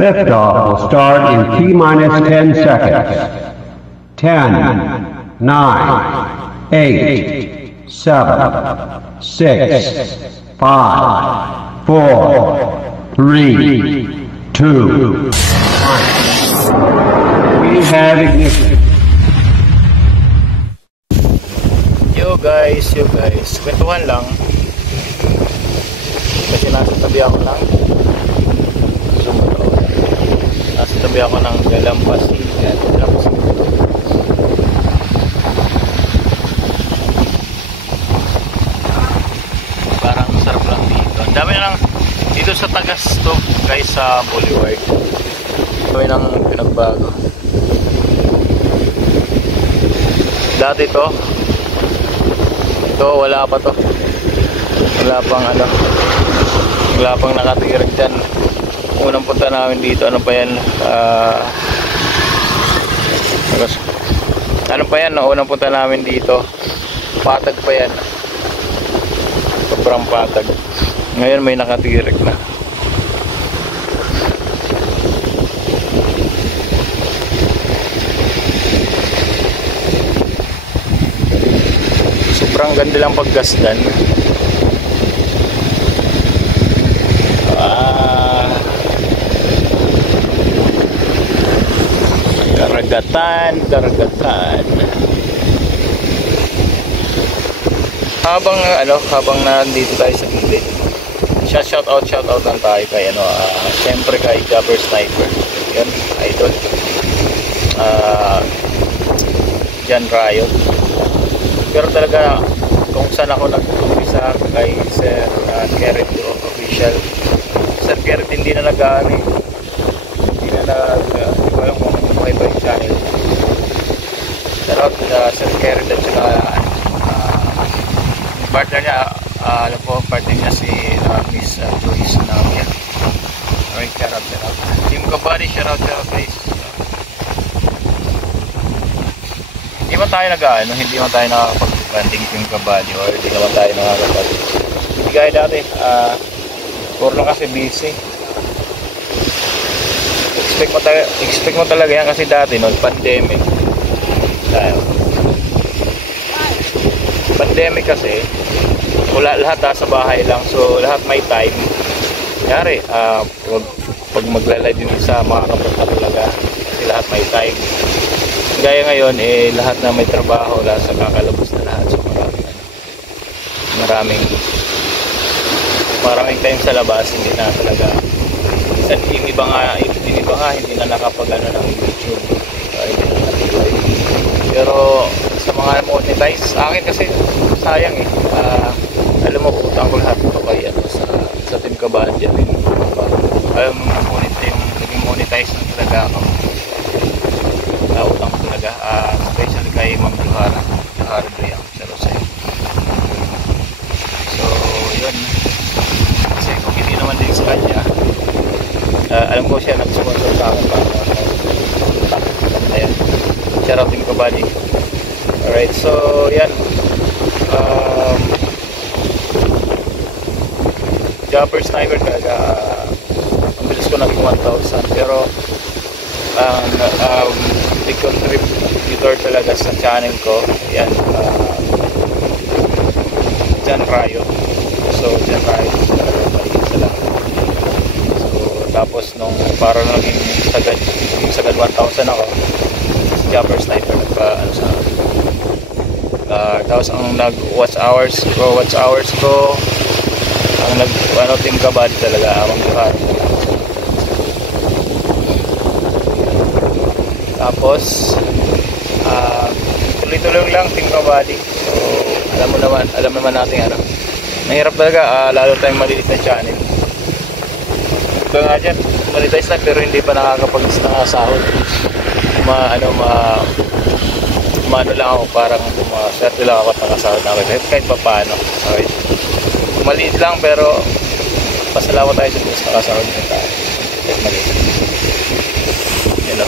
Liftoff will start in T-minus 10 seconds. 10, 9, 8, 7, 6, 5, 4, 3, 2, 1. We have ignition. Yo guys, kwentuhan lang. Kasi nasa tabi ako ng Dalampasigan. Parang masarap lang dito. Ang dami na lang dito sa tagas to guys, sa Boulevard. Ito yung pinagbago. Dati to wala pa to. Wala pang nakatirik dyan. Unang punta namin dito, ano pa yan? Unang punta namin dito, patag pa yan. Sobrang patag. Ngayon may nakatirik na. Sobrang ganda lang paggasdan. Karagatan. Habang nandito tayo sa gilid, shout out lang tayo kay syempre kay Jabber Sniper. Yun, idol. Jan Riot. Pero talaga kung saan ako nag-umpisa kay Sir Keret official. Sir Keret hindi na buhay pa yung channel. Sarap Sir Keret at saka partner niya, partner niya si Miss Joyce Navia. Alright, shout out. Team Kabady, shout out guys. Hindi man tayo nakakapag-branding Team Kabady, or hindi naman tayo hindi kaya dati. Puro kasi busy. Expect mo talaga yan kasi dati noong pandemic kasi wala, lahat sa bahay lang, so lahat may time. Kaya pag maglalay din sa mga kapunta talaga kasi lahat may time. Gaya ngayon lahat na may trabaho, lahat sa kakalabas na lahat, so maraming time sa labas, hindi na talaga. Yung iba nga hindi na nakapag ng YouTube, hindi na nakapag. Pero sa mga monetize, sa akin kasi sayang alam mo, utang ko lahat ito kay sa Team Kabady. Ayaw mo naging monetize na talaga ako. Utang ko talaga, especially kay Ma'am Johara Doyang. So yun, kasi kung hindi naman din sa kanya, alam ko siya nag-sponsor sa akin ayan, shout out Team Kabady. Alright, so yan, Jabber Sniper talaga, ang bilis ko naging 1,000, pero big contributor talaga sa channel ko yan, Jan Riot. So Jan Riot salamat. Tapos nung para naging sagad 1,000 ako, Jabber Sniper tapos ang watch hours ko ang Team Kabady talaga, Ma'am Johara. Tapos tuloy-tuloy lang Team Kabady. So alam naman natin mahirap talaga, lalo tayong maliit na channel. Ito nga dyan, monetize na pero hindi pa nakakapag-sahod. Maano lang ako, parang swerte lang ako at nakasahod na ako kahit pa paano. Okay. Maliit lang pero pasalamat tayo sa Diyos, nakasahod na tayo kahit maliit. Hello.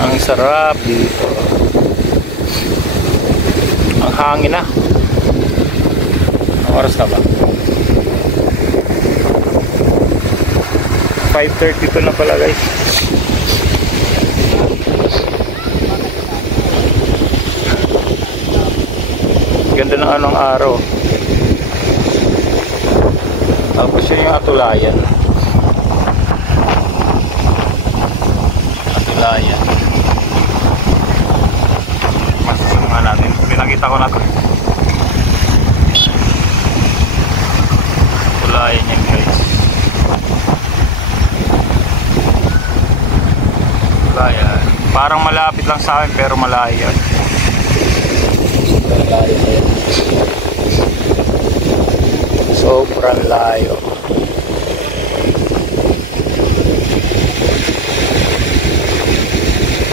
Ang sarap dito. Ang hangin na. Oras na ba? 5:32 na pala guys. Ganda ng anong araw. Tapos yun yung Atulayan. Atulayan. Masasunod nga natin. Pinakita ko na to. Atulayan yan guys. Atulayan. Parang malapit lang sa akin pero malayo. Sobrang layo.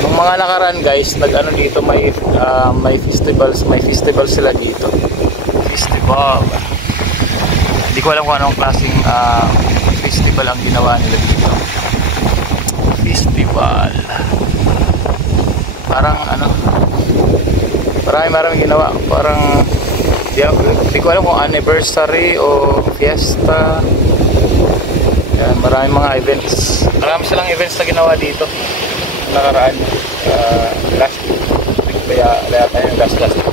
Nung mga nakaraan guys, nag-ano dito, may festival sila dito. Festival. Hindi ko alam kung anong klaseng festival ang ginawa nila dito. Festival. Parang ano, maraming ginawa. Parang di ko alam kung anniversary o fiesta. Yan, maraming mga events. Marami silang events na ginawa dito nakaraan. Last week ba yata yung last week.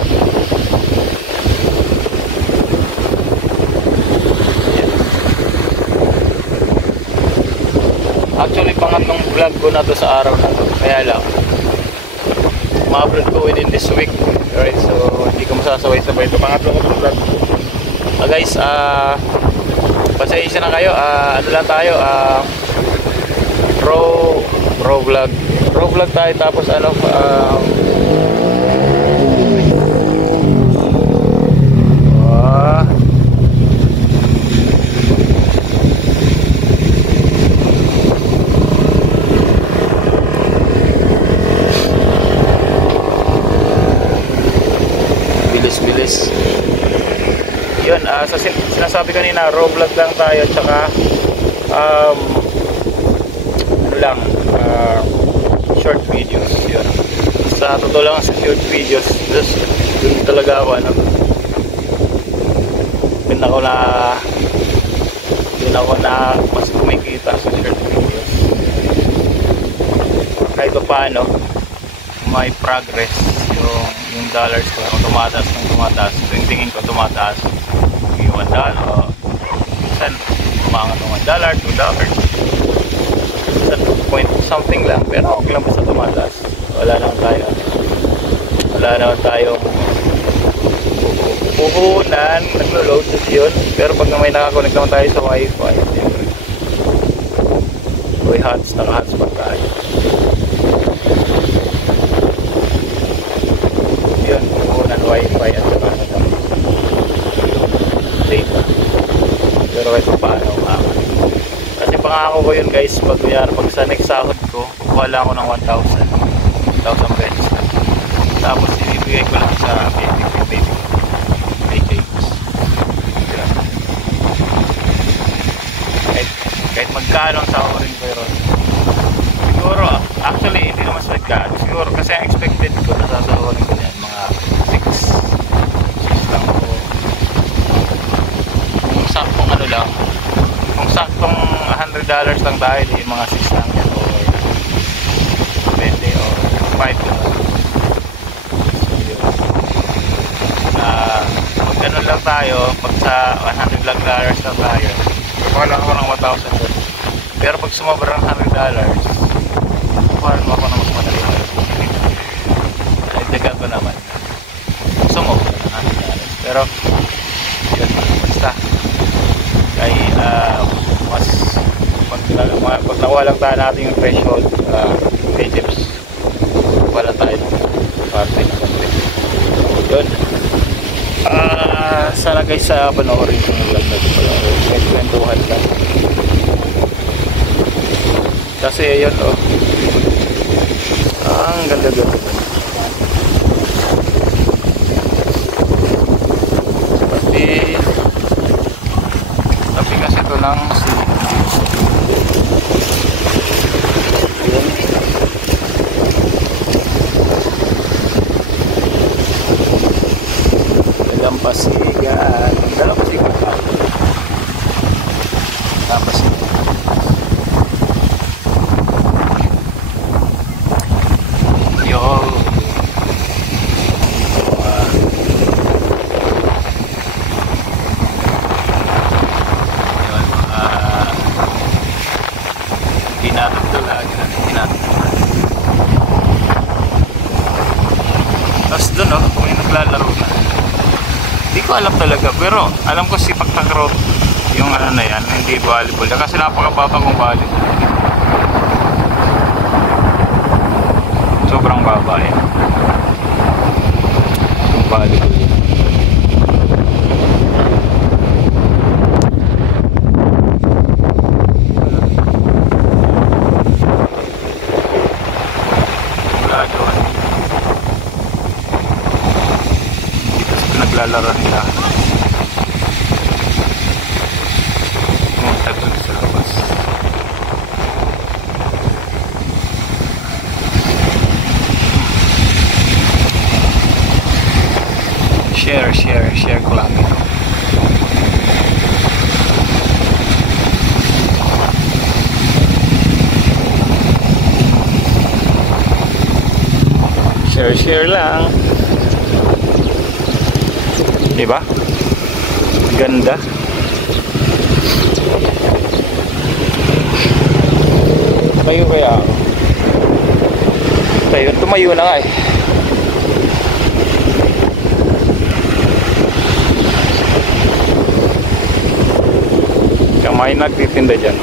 Yan. Actually pangatlong vlog ko na to sa araw na to. Kaya lang ma-upload ko within this week. Alright, so hindi ko masasabay-sabay ito. Pangatlo ko vlog. Guys, pasensya na kayo. Ano lang tayo, pro vlog tayo. Tapos ano, bilis. Yun, sa sinasabi kanina, raw vlog lang tayo, tsaka ano lang, short videos. Yun. Sa totoo lang, sa short videos, dun talaga ako ano, dun ako na mas kumikita sa short videos. Kahit pa paano may progress yung dollars ko, tumataas. Yung tingin ko tumataas yung $1 o minsan umangat ng $1, $2, minsan point something lang, pero okay lang basta tumataas. Wala naman tayong puhunan, naglo-load yun. Pero pag may nakakonect naman tayo sa wifi, siyempre naka-hotspot tayo. Yun, puhunan wifi at saka data. Pero kahit paano kasi pangako ko yun guys, pag sa next sahod ko, kukuha lang ako ng 1,000 pesos. Tapos ibibigay ko lang sa baby cakes. Kahit magkano ang sahurin ko yun. Siguro, actually hindi naman sa magkano. Siguro kasi ang expected ko na sasahurin ko yan mga 6 lang ko. Kung saktong ano lang, kung saktong $100 lang tayo, di mga 6 lang yan o 20 o 5 lang. Pag ganun lang tayo, pag sa $100 lang tayo, kukuha lang ako ng 1,000. Pero pag sumobra ng $100, kukuha mo ako ng mas madali. Nagdagan ko naman. Sumobra ng $100. Pero yun, basta kay mas pag nakuha lang tayo natin yung threshold, Egypts, wala tayo ng parte ng country. Yun. Sana guys panoorin ko yung vlog na dito. May kwentuhan lang. Kasi yun ang ganda. Tapi kasi ito ng Dalampasigan. Dalampasigan pa. Dalampasigan. Yo. Tinatag talaga. Tapos doon may naglalaro na. Hindi ko alam talaga, pero alam ko si Paktakrot yung ano na yan, hindi volleyball kasi napakababa kong volleyball. Sobrang baba yan yung volleyball yan. Naglalaro nila. Pumunta dun sa labas. Share ko lang ito. Share lang. Diba? Ganda. Tayo kaya ako. Tumayo na nga eh. Kamay nagtitinda dyan.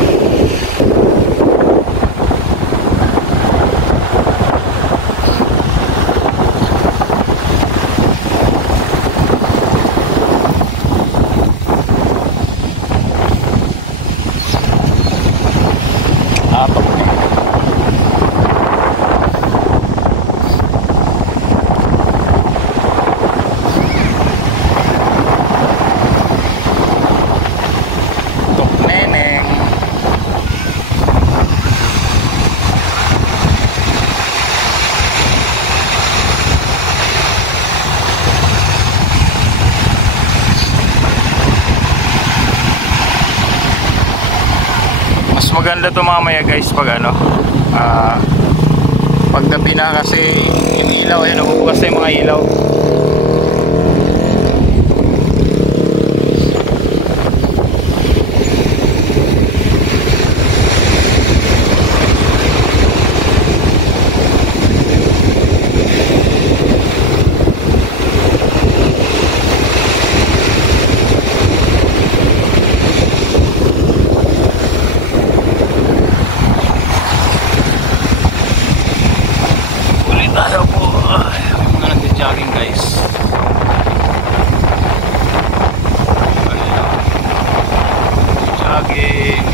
Mas maganda to mamaya guys pag ano paggabi na kasi yung ilaw ayan, bubukas na yung mga ilaw. Jogging guys. Jogging.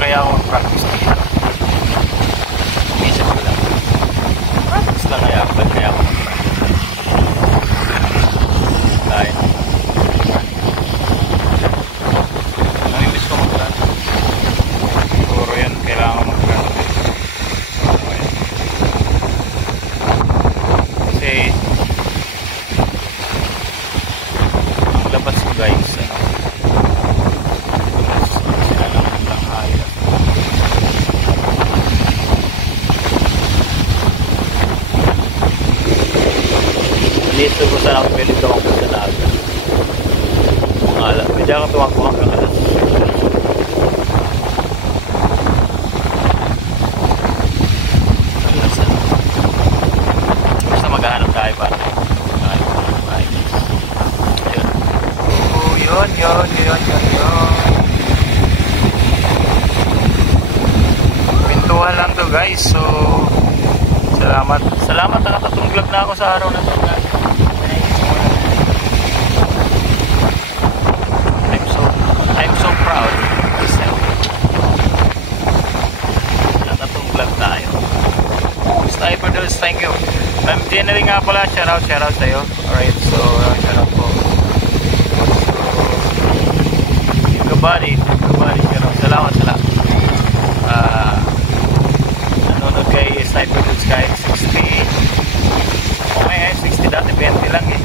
Kaya ako mag-practice na minsan ko lang practice lang kaya ako mag-practice dahil namimiss ko mag-practice siguro yan kailangan ko mag-practice kasi ang labas ko guys Listo ko sana ako pilit ako sa naga. Mga alam. Medyo ako tumakbo hanggang alas. Basta maghahanap tayo para. Maghahanap tayo. Ayun. Yun. Pintuan lang to guys. So, salamat nakatatong vlog na ako sa araw na to guys. I'm so proud of myself. Nakatatong vlog tayo. Sniper Dudes, thank you. Ma'am Jenny nga pala, shoutout sa'yo. Alright, so shoutout po. Kabady, shoutout. Salamat. Nanonood kay Sniper Dudes kahit 60. Okay, 60 dati, 20 lang eh.